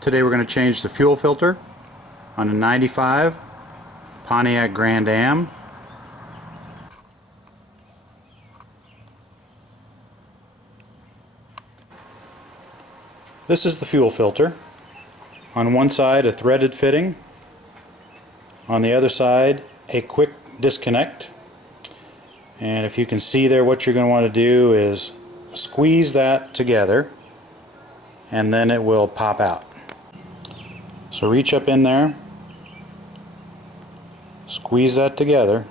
Today we're going to change the fuel filter on a 95 Pontiac Grand Am. This is the fuel filter. On one side a threaded fitting, on the other side a quick disconnect. And if you can see there, what you're going to want to do is squeeze that together and then it will pop out. So reach up in there, squeeze that together,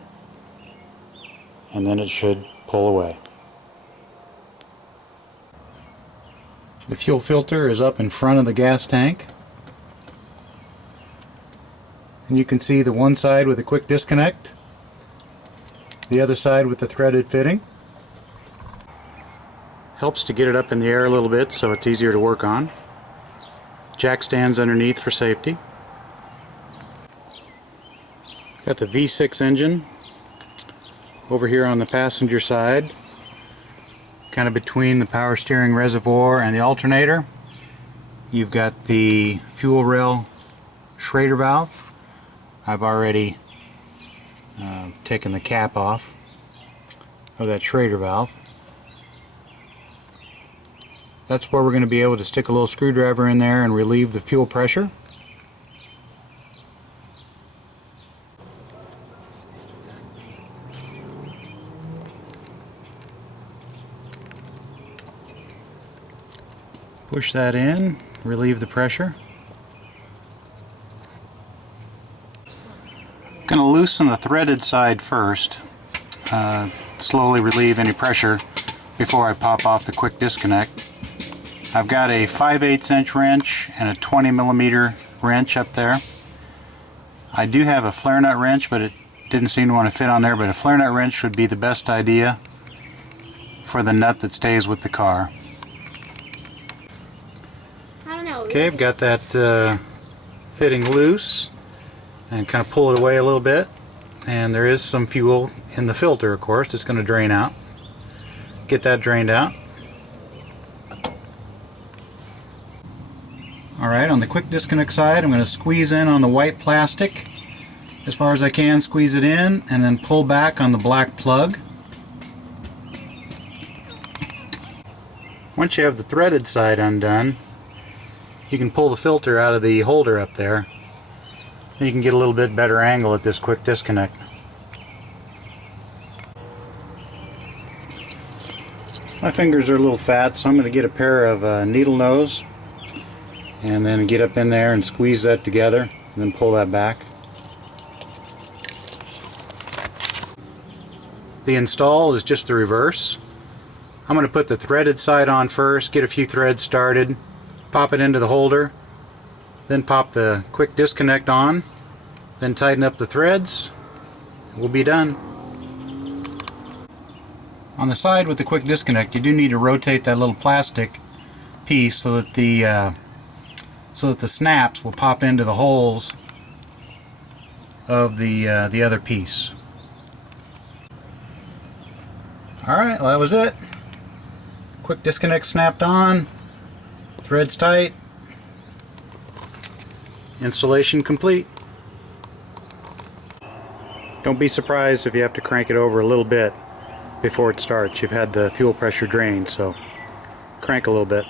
and then it should pull away. The fuel filter is up in front of the gas tank, and you can see the one side with a quick disconnect, the other side with the threaded fitting. Helps to get it up in the air a little bit so it's easier to work on. Jack stands underneath for safety. Got the V6 engine over here on the passenger side, kind of between the power steering reservoir and the alternator. You've got the fuel rail Schrader valve. I've already taken the cap off of that Schrader valve. That's where we're going to be able to stick a little screwdriver in there and relieve the fuel pressure. Push that in, relieve the pressure. I'm going to loosen the threaded side first, slowly relieve any pressure before I pop off the quick disconnect. I've got a 5/8 inch wrench and a 20mm wrench up there. I do have a flare nut wrench, but it didn't seem to want to fit on there, but a flare nut wrench would be the best idea for the nut that stays with the car. Okay, I've got that fitting loose and kind of pull it away a little bit, and there is some fuel in the filter, of course. It's going to drain out. Get that drained out. Alright, on the quick disconnect side, I'm going to squeeze in on the white plastic as far as I can, squeeze it in, and then pull back on the black plug. Once you have the threaded side undone, you can pull the filter out of the holder up there, and you can get a little bit better angle at this quick disconnect. My fingers are a little fat, so I'm going to get a pair of needle nose and then get up in there and squeeze that together and then pull that back. The install is just the reverse. I'm going to put the threaded side on first, get a few threads started, pop it into the holder, then pop the quick disconnect on, then tighten up the threads. We'll be done. On the side with the quick disconnect, you do need to rotate that little plastic piece so that the snaps will pop into the holes of the other piece. Alright, well, that was it. Quick disconnect snapped on, threads tight, installation complete. Don't be surprised if you have to crank it over a little bit before it starts. You've had the fuel pressure drained, so crank a little bit.